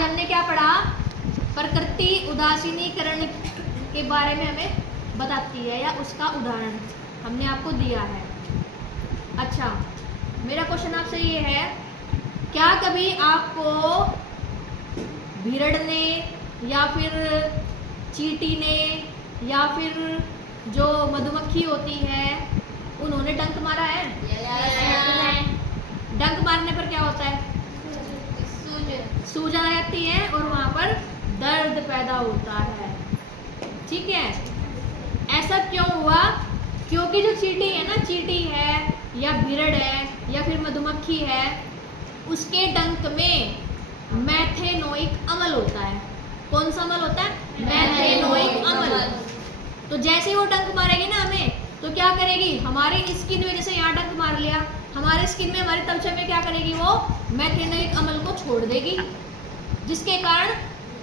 आज हमने क्या पढ़ा? प्रकृति उदासीनीकरण के बारे में हमें बताती है या उसका उदाहरण हमने आपको दिया है। अच्छा, मेरा क्वेश्चन आपसे ये है, क्या कभी आपको भीड़ ने या फिर चींटी ने या फिर जो मधुमक्खी होती है उन्होंने डंक मारा है? डंक मारने पर क्या होता है? सूजन आ जाती है और वहां पर दर्द पैदा होता है। ठीक है, ऐसा क्यों हुआ? क्योंकि जो चींटी है ना, चींटी है या भीड़ है या फिर मधुमक्खी है, उसके डंक में मैथेनोइक अम्ल होता है। कौन सा अम्ल होता है? मैथेनोइक अम्ल। तो जैसे वो डंक मारेगी ना हमें, तो क्या करेगी? हमारी स्किन में, जैसे यहाँ डंक मार लिया, हमारे स्किन में, हमारी त्वचा में क्या करेगी? वो मैथेनोइक अम्ल को छोड़ देगी, जिसके कारण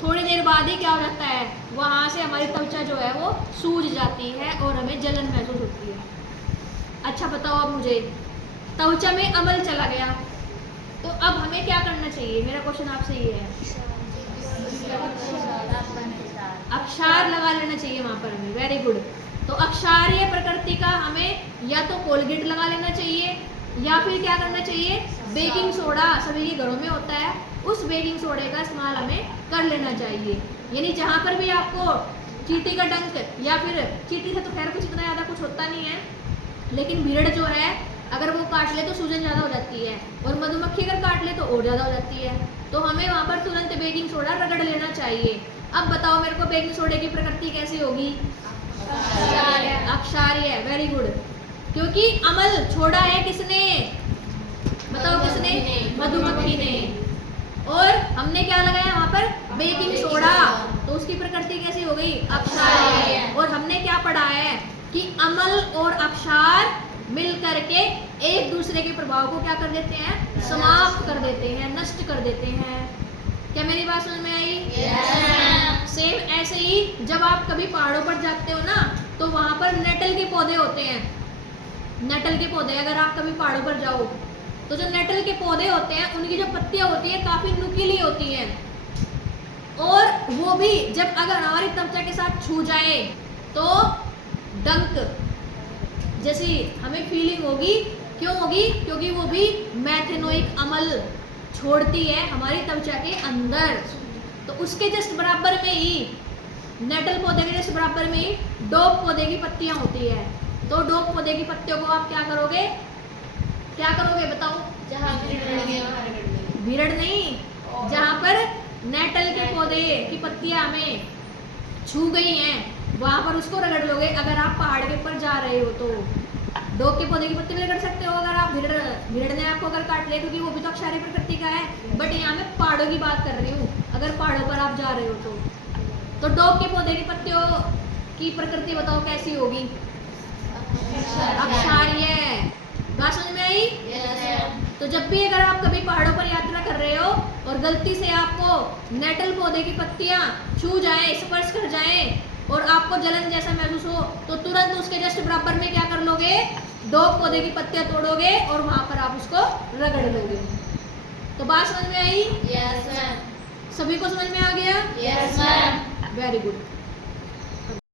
थोड़ी देर बाद ही क्या हो जाता है, वहाँ से हमारी त्वचा जो है वो सूज जाती है और हमें जलन महसूस होती है। अच्छा बताओ अब मुझे, त्वचा में अम्ल चला गया तो अब हमें क्या करना चाहिए? मेरा क्वेश्चन आपसे ये है, अक्षार लगा लेना चाहिए वहां पर हमें। Very good. तो अक्षारीय प्रकृति का हमें या तो कोलगेट लगा लेना चाहिए या फिर क्या करना चाहिए? बेकिंग सोडा सभी के घरों में होता है, उस बेकिंग सोडे का इस्तेमाल हमें कर लेना चाहिए। यानी जहां पर भी आपको चींटी का डंक, या फिर चींटी से तो खैर कुछ इतना ज़्यादा कुछ होता नहीं है, लेकिन भीड़ जो है अगर वो काट ले तो सूजन ज़्यादा हो जाती है, और मधुमक्खी अगर काट ले तो और ज़्यादा हो जाती है। तो हमें वहाँ पर तुरंत बेकिंग सोडा रगड़ लेना चाहिए। अब बताओ मेरे को, बेकिंग सोडे की प्रकृति कैसी होगी? अक्षारीय। Very good. क्योंकि अम्ल छोड़ा है किसने? बताओ किसने? मधुमक्खी ने। और हमने क्या लगाया वहाँ पर? Baking soda. तो उसकी प्रकृति कैसी हो गई? अक्षारीय। और हमने क्या पढ़ा है कि अम्ल और अक्षार मिल करके एक दूसरे के प्रभाव को क्या कर देते हैं? समाप्त कर देते हैं, नष्ट कर देते हैं। क्या मेरी बात समझ में आई? सेम ऐसे ही जब आप कभी पहाड़ों पर जाते हो ना, तो वहां पर नेटल के पौधे होते हैं। नेटल के पौधे, अगर आप कभी पहाड़ों पर जाओ तो जो नेटल के पौधे होते हैं उनकी जो पत्तियां होती है काफी नुकीली होती हैं, और वो भी जब अगर हमारी त्वचा के साथ छू जाए तो डंक जैसी हमें फीलिंग होगी। क्यों होगी? क्योंकि वो भी मैथेनोइक अम्ल छोड़ती है हमारी त्वचा के अंदर। तो उसके जस्ट बराबर में ही, नेटल पौधे के जस्ट बराबर में ही डोब पौधे की पत्तियां होती है। तो डोब पौधे की पत्तियों को आप क्या करोगे? क्या करोगे बताओ? जहाँ भीड़ नहीं, जहाँ पर नेटल के पौधे की पत्तियां हमें छू गई हैं वहां पर उसको रगड़ लोगे। अगर आप पहाड़ के ऊपर जा रहे हो तो डोब के पौधे की पत्ती भी रगड़ सकते हो। अगर आप भीड़ ने आपको अगर काट ले, क्योंकि वो भी तो अक्षारीय प्रकृति का है, बट यहाँ मैं पहाड़ों की बात कर रही हूँ। अगर पहाड़ों पर आप जा रहे हो तो डोब के पौधे की पत्तियों की प्रकृति बताओ कैसी होगी? अक्षारीय। बात समझ में आई? तो जब भी अगर आप कभी पहाड़ों पर यात्रा कर रहे हो और गलती से आपको नेटल पौधे की पत्तियां छू जाए, स्पर्श कर जाए और आपको जलन जैसा महसूस हो, तो तुरंत उसके जस्ट बराबर में क्या कर लोगे? डोब पौधे की पत्तियां तोड़ोगे और वहां पर आप उसको रगड़ लोगे। तो बात समझ में आई? Yes ma'am. सभी को समझ में आ गया? Yes ma'am. Very good.